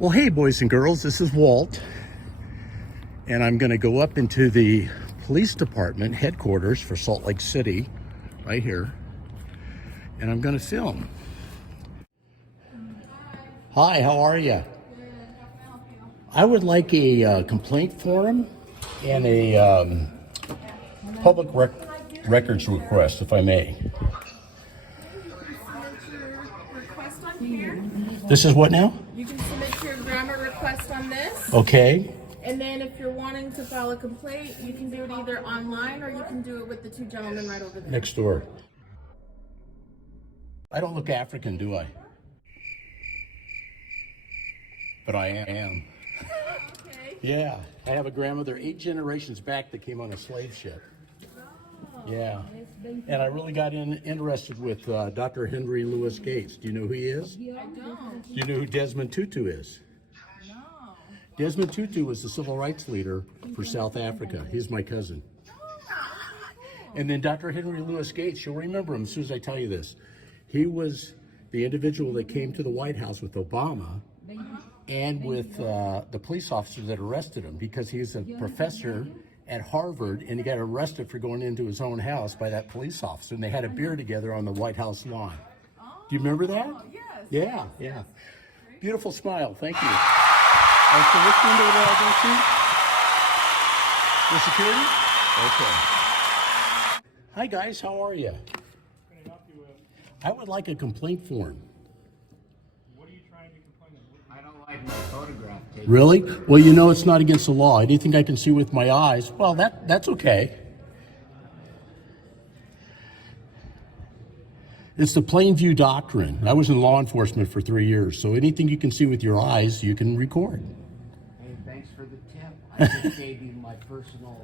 Well, hey, boys and girls, this is Walt, and I'm going to go up into the police department headquarters for Salt Lake City, right here, and I'm going to film. Hi, how are you? I would like a complaint form and a public records request, if I may. Request on here. This is what now? You can submit your grammar request on this. Okay. And then if you're wanting to file a complaint, you can do it either online or you can do it with the two gentlemen right over there. Next door. I don't look African, do I? But I am. Okay. Yeah. I have a grandmother 8 generations back that came on a slave ship. Yeah. And I really got interested with Dr. Henry Louis Gates. Do you know who he is? I don't. Do you know who Desmond Tutu is? No. Desmond Tutu was the civil rights leader for South Africa. He's my cousin. And then Dr. Henry Louis Gates, you'll remember him as soon as I tell you this. He was the individual that came to the White House with Obama and with the police officer that arrested him because he's a professor at Harvard, and he got arrested for going into his own house by that police officer, and they had a beer together on the White House lawn. Do you remember that? Yes. Yeah, yeah. Beautiful smile, thank you. So which window did I go to? The security? Okay. Hi guys, how are you? Can I help you with? I would like a complaint form. What are you trying to complain of? I don't like my photograph taken. Really? Well, you know it's not against the law. Anything I can see with my eyes, well, that's okay. It's the plain view doctrine. I was in law enforcement for 3 years, so anything you can see with your eyes, you can record. Hey, thanks for the tip. I just gave you my personal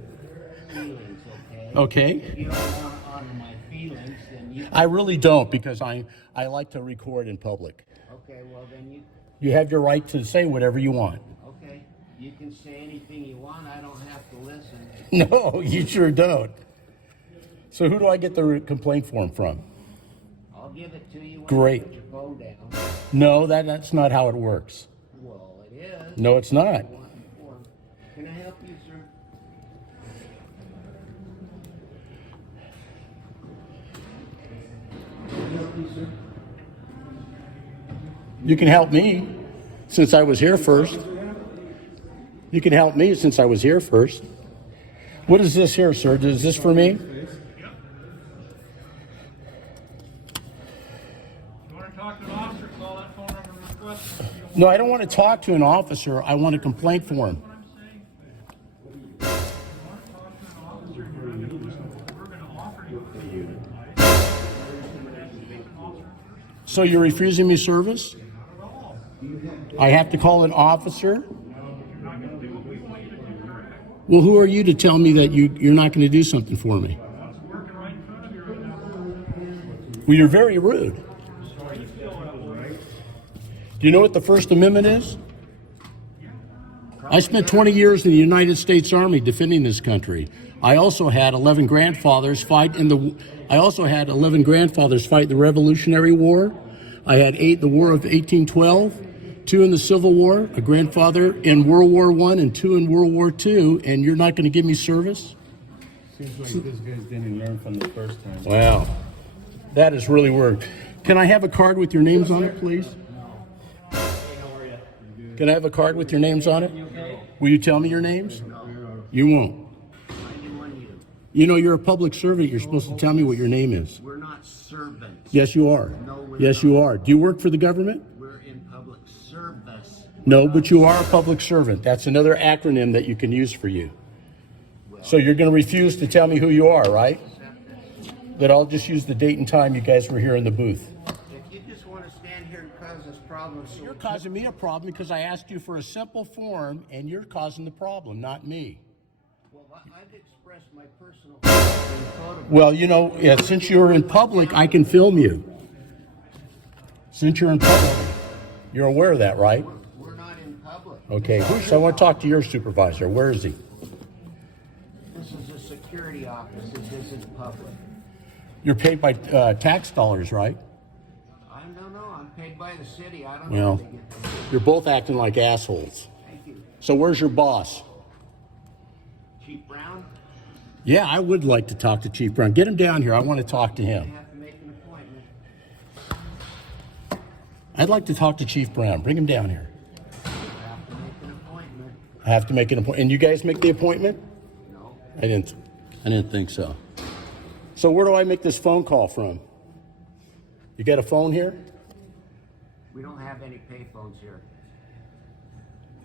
feelings, okay? Okay? If you don't want to honor my feelings, then you... I really don't, because I like to record in public. Okay, well then you... You have your right to say whatever you want. Okay, you can say anything you want. I don't have to listen. No, you sure don't. So who do I get the complaint form from? I'll give it to you when Great. you put your phone down. No, that's not how it works. Well, it is. No, it's not. I want the form. Can I help you, sir? Can I help you, sir? You can help me, since I was here first. You can help me since I was here first. What is this here, sir? Is this for me? You want to talk to an officer, call that phone number and request. No, I don't want to talk to an officer. I want a complaint form. What I'm saying? You want to talk to an officer, we're going to offer you a advice. So you're refusing me service? I have to call an officer? Well, who are you to tell me that you're not going to do something for me? Working right in front of you right now. Well, you're very rude. Do you know what the First Amendment is? I spent 20 years in the United States Army defending this country. I also had 11 grandfathers fight in the Revolutionary War. I had 8 in the War of 1812, 2 in the Civil War, a grandfather in World War I and 2 in World War II, and you're not going to give me service? Seems like this guy's didn't learn from the first time. Wow, that is really weird. Can I have a card with your names on it, please? Can I have a card with your names on it? Will you tell me your names? You won't. You know, you're a public servant. You're supposed to tell me what your name is. We're not servants. Yes, you are. No, we're Yes, not. you are. Do you work for the government? We're in public service. No, but you are a public servant. That's another acronym that you can use for you. So you're going to refuse to tell me who you are, right? Then I'll just use the date and time you guys were here in the booth. If you just want to stand here and cause us problems, so You're causing me a problem because I asked you for a simple form, and you're causing the problem, not me. well, I've expressed my personal feelings in photographs. Well, you know, yeah, since you're in public, I can film you. Since you're in public, you're aware of that, right? We're not in public. Okay, so I want to talk to your supervisor. Where is he? This is a security office. This isn't public. You're paid by tax dollars, right? I don't know. I'm paid by the city. I don't Well, know how they get paid. You're both acting like assholes. Thank you. So where's your boss? Chief Brown, Yeah, I would like to talk to Chief Brown. Get him down here. I want to talk to you him. have to make an appointment. I'd like to talk to Chief Brown. Bring him down here. You have to make an appointment. I have to make an appointment. And you guys make the appointment? No. I didn't think so. So where do I make this phone call from? You got a phone here? We don't have any payphones here.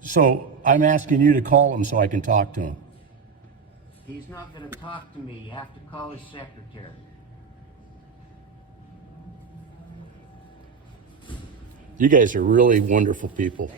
So I'm asking you to call him so I can talk to him. He's not gonna talk to me. You have to call his secretary. You guys are really wonderful people.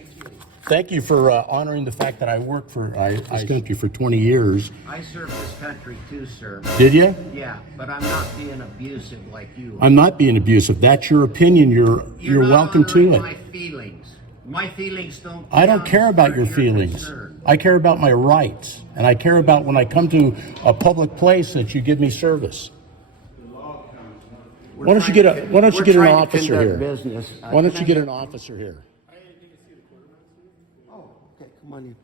Thank you for honoring the fact that I worked for this country for 20 years. I served this country too, sir. Did you? Yeah, but I'm not being abusive like you. I'm not being abusive. That's your opinion. You're not welcome to honoring it. My feelings. My feelings don't. I don't count care about as your far as you're feelings. concerned. I care about my rights. And I care about when I come to a public place that you give me service. Why don't you get an We're officer trying to conduct here? business. Why don't you get an officer here? Oh, okay, come on in.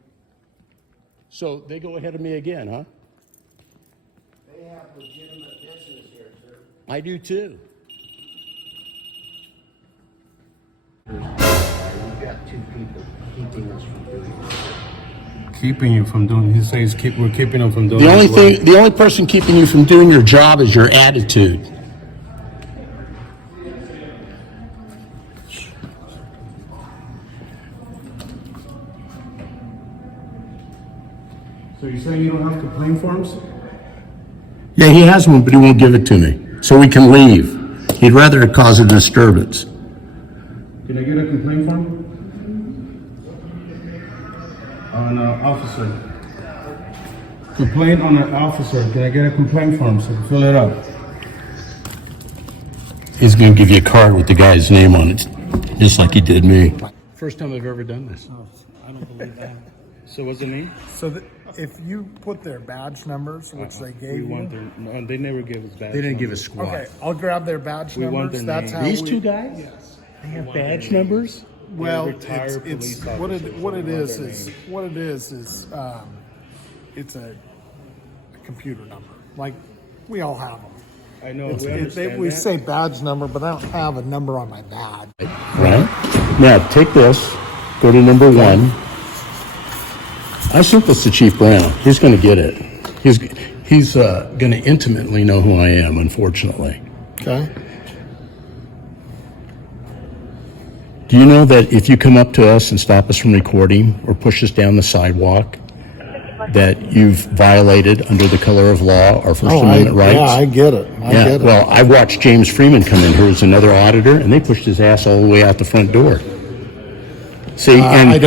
So they go ahead of me again, huh? They have legitimate business here, sir. I do too. We've got two people keeping us from doing this. Keeping you from doing. He says we're keeping him from doing. The only person keeping you from doing your job is your attitude. So you're saying you don't have complaint forms? Yeah, he has one, but he won't give it to me. So we can leave. He'd rather cause a disturbance. Can I get a complaint form? On an officer. Complaint on an officer. Can I get a complaint form so I can fill it out? He's going to give you a card with the guy's name on it, just like he did me. First time I've ever done this. I don't believe that. So what's the name? So that if you put their badge numbers, which they gave you, No, they never gave us badge. They didn't give numbers. us squat. okay, I'll grab their badge We want numbers. their That's name. how These we, two guys? Yes. They have badge numbers? Well, retired it's police what officers, it so we want their is names. what it is it's a computer number. Like we all have them. I know. It's, we understand we that. say badge number, but I don't have a number on my badge. Right? Now, take this, go to number one. I sent this to Chief Brown. He's going to get it. He's going to intimately know who I am, unfortunately. Okay. Do you know that if you come up to us and stop us from recording or push us down the sidewalk, that you've violated under the color of law our First Amendment rights? Yeah, I get it. I get it. Well, I watched James Freeman come in, who was another auditor, and they pushed his ass all the way out the front door. See, and I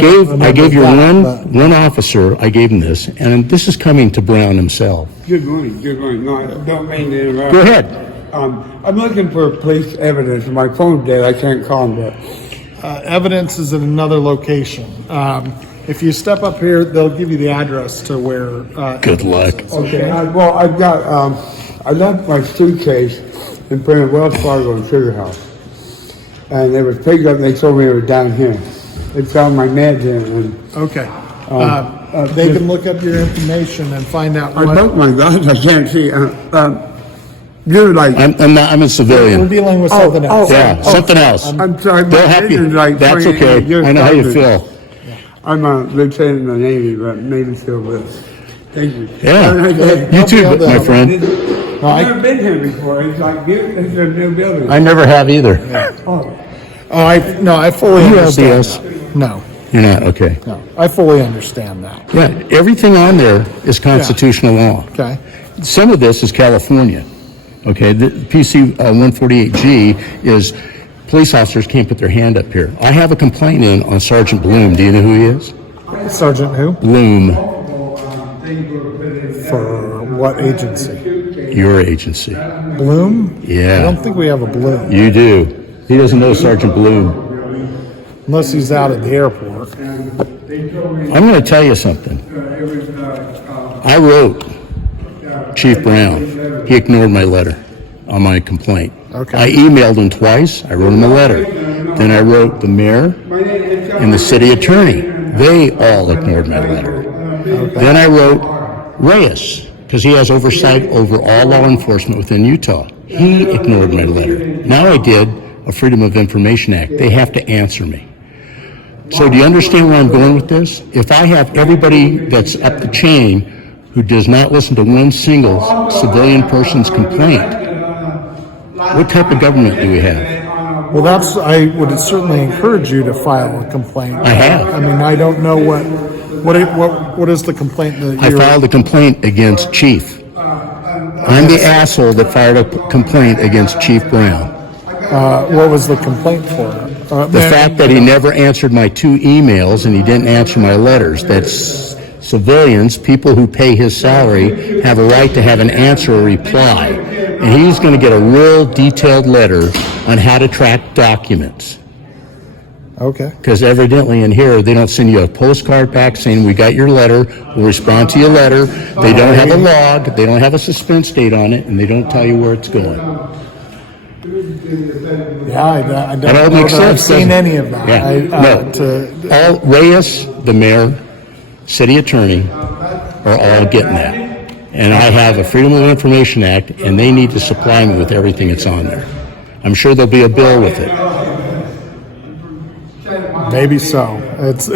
gave remember your that, one officer, I gave him this, and this is coming to Brown himself. Good morning, good morning. No, I don't mean to interrupt. Go ahead. I'm looking for police evidence. My phone's dead. I can't call them, but Evidence is at another location. If you step up here, they'll give you the address to where. Good luck. okay. I've got. I left my suitcase in front of Wells Fargo and Sugar House, and it was picked up. And they told me it was down here. They found my meds in it. And, Okay. They can look up your information and find out I what. broke my glasses. I can't see. You're like. I'm a We're civilian. dealing with something else. Yeah, something else. I'm sorry. my They'll help you. vision's like That's 28 okay. years I know how you older. feel. I'm a lieutenant in the Navy, but Navy still with. Thank you. Yeah. You I'll too, be able to my help. friend. I've never been here before. It's like it's a new building. I never have either. I fully Are you understand LDS? that. No, You're not? Okay. no, I fully understand that. Yeah, everything on there is constitutional law. Okay. Some of this is California. Okay, the PC 148G is police officers can't put their hand up here. I have a complaint in on Sergeant Bloom. Do you know who he is? Sergeant who? Bloom, For what agency? your agency. Bloom? Yeah. I don't think we have a Bloom, You do. He doesn't know Sergeant Bloom. unless he's out at the airport. I'm going to tell you something. I wrote Chief Brown. He ignored my letter on my complaint. Okay. I emailed him twice. I wrote him a letter. Then I wrote the mayor and the city attorney. They all ignored my letter. Then I wrote Reyes, because he has oversight over all law enforcement within Utah. He ignored my letter. Now I did a Freedom of Information Act. They have to answer me. So do you understand where I'm going with this? If I have everybody that's up the chain who does not listen to one single civilian person's complaint, what type of government do we have? Well, I would certainly encourage you to file a complaint. I have. I mean, I don't know what is the complaint that I filed a complaint against Chief. I'm the asshole that fired a complaint against Chief Brown. What was the complaint for? The fact that he never answered my 2 emails and he didn't answer my letters. That's civilians, people who pay his salary, have a right to have an answer or reply. And he's going to get a real detailed letter on how to track documents. Okay. Because evidently in here, they don't send you a postcard back saying, we got your letter, we'll respond to your letter. They don't have a log, they don't have a suspense date on it, and they don't tell you where it's going. Yeah, I don't That all know makes that I've sense, seen doesn't it? any of that. Yeah. All Reyes, the mayor, city attorney, are all getting that. And I have a Freedom of Information Act, and they need to supply me with everything that's on there. I'm sure there'll be a bill with it. Maybe so. It's.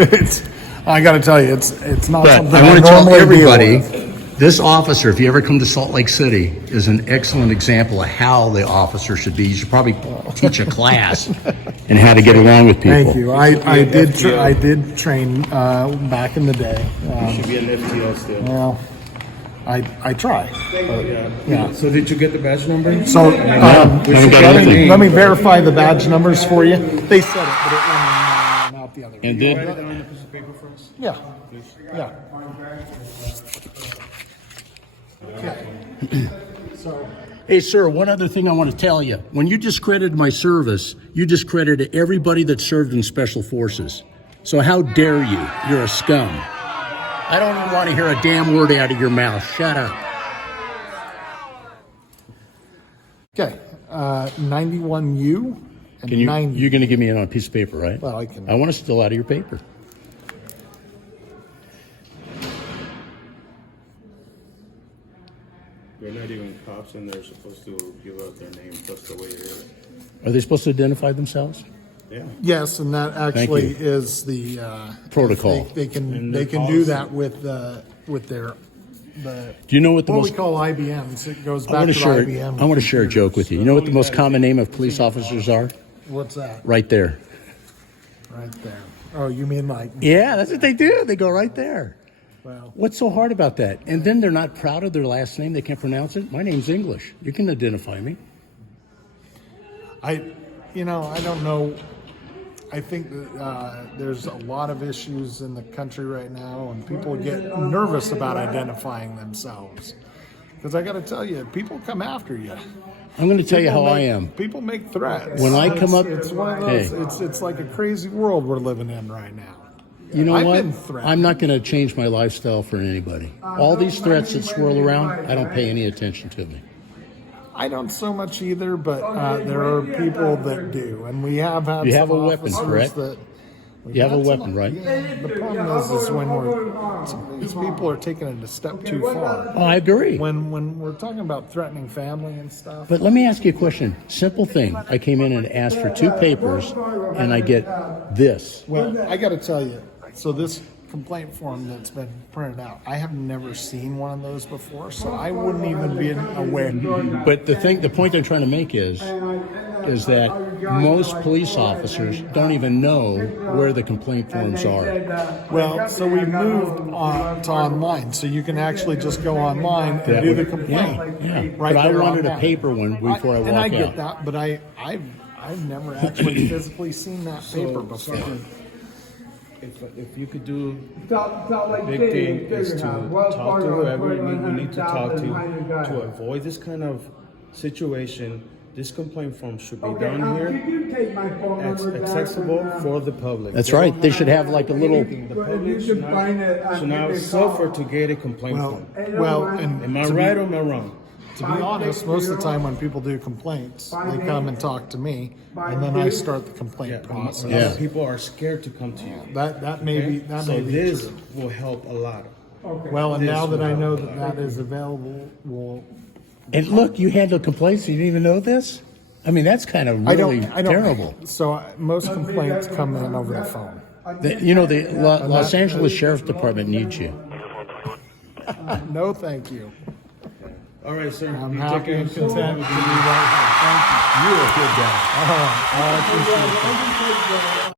I got to tell you, it's not But something I want to tell normally deal everybody, with. this officer, if you ever come to Salt Lake City, is an excellent example of how the officer should be. You should probably teach a class in how to get along with people. Thank you. I did train back in the day. You should be an FTO still. Well, I try. Yeah. So did you get the badge number? So anything. let me verify the badge numbers for you. They said it, but it went out the other way. And then, Write it on a piece of paper for us. Yeah. Yeah. Okay. So. hey, sir, one other thing I want to tell you. When you discredited my service, you discredited everybody that served in special forces. So how dare you? You're a scum. I don't even want to hear a damn word out of your mouth. Shut up. Okay. 91U and Can you? 90. You're going to give me it on a piece of paper, right? Well, I can. I want to steal out of your paper. They're not even cops, and they're supposed to give out their name. That's the way it is. Are they supposed to identify themselves? Yeah. Yes, and that actually you. is the Protocol. They can And they the can do policy. that with their Do you know what the what most? we call IBMs. It goes I back want to to share. IBM. I want to share a joke with you. You know what the most common name of police officers are? What's that? Right there. Right there. Oh, you mean like? Yeah, that's what they do. They go right there. Well, What's so hard about that? And then they're not proud of their last name. They can't pronounce it. My name's English. You can identify me. I don't know. I think that there's a lot of issues in the country right now, and people get nervous about identifying themselves. Because I got to tell you, people come after you. I'm going to tell you how I make- am. People make threats. When I come up- it's one of those. Hey. It's like a crazy world we're living in right now. You know I've what? been threatened. I'm not going to change my lifestyle for anybody. All these threats that swirl around, I don't pay any attention to me. I don't so much either, but there are people that do, and we have had. You have some a weapon, officers correct? That we've You have a had weapon, right? Yeah, the problem is when some of these people are taking it a step too far. Oh, I agree. When we're talking about threatening family and stuff. But let me ask you a question. Simple thing. I came in and asked for 2 papers, and I get this. Well, I got to tell you, so this complaint form that's been printed out, I have never seen one of those before, so I wouldn't even be aware. But the point I'm trying to make is that most police officers don't even know where the complaint forms are. Well, so we moved to online, so you can actually just go online and do the complaint. Yeah. Right But I there wanted a online. paper one before I walk And I get out. that, but I've never actually physically seen that paper before. If you could do big thing is to talk to whoever you need to talk to avoid this kind of situation. This complaint form should be done here, accessible for the public. That's right. They should have like a little. The public should not suffer to get a complaint form. Well, and Am I right or am I wrong? To be honest, most of the time when people do complaints, they come and talk to me, and then I start the complaint process. A lot of people are scared to come to you. That may be that So may be this true. will help a lot. Well, and now that I know that that is available, we'll. And look, you handle complaints. You didn't even know this. I mean, that's kind of really I don't. terrible. So most complaints come in over the phone. The Los Angeles Sheriff's Department needs you. No, thank you. All right, sir. I'm You happy take care and of yourself. content to be Have a good right day. here. Thank you. You're a good guy. I appreciate that.